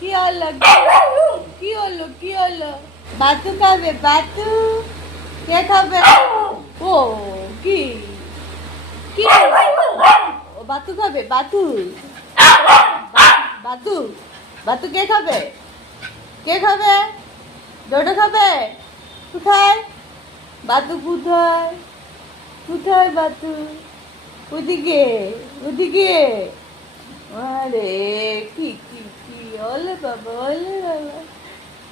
কি হলো কি হলো কি হলো? বাতু খাবে বাতু? কে খাবে? ও কি কি ও বাতু খাবে বাতু? বাতু বাতু কে খাবে? কে খাবে? ডোডো খাবে? কোথায় বাতু? কোথায় কোথায় বাতু? ওদিকে ওদিকে। আরে কি কি কি ওলে বাবা ওলে বাবা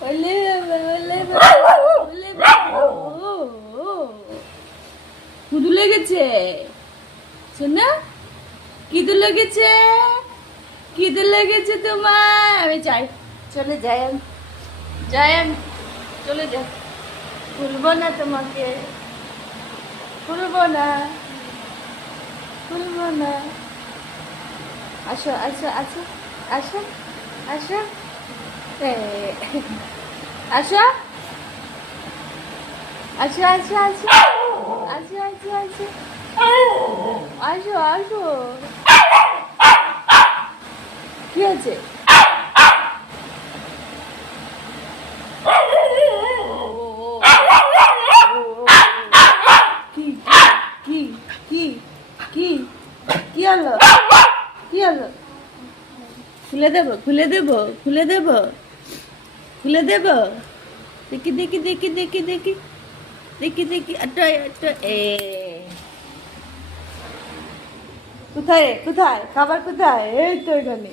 ওলে বাবা ওলে বাবা ওলে বাবা ও কুদু লেগেছে শোনা? কিদু লেগেছে? কিদু লেগেছে তোমার? আমি যাই, চলে যাই আমি, যাই আমি, চলে যাই, খুলবো না তোমাকে, খুলবো না, খুলবো না। আসো আসো আসো আসো আসো আসো আসো আসো আসো আসো আসো আসো আসো আসো। কি আছে? কি কি কি কি কি হলো? কি হলো? খুলে দেবো খুলে দেবো খুলে দেবো খুলে দেবো? দেখি দেখি দেখি দেখি দেখি দেখি দেখি আটা আটা এ কোথায় কোথায় খাবার কোথায়? এই তো এখানে।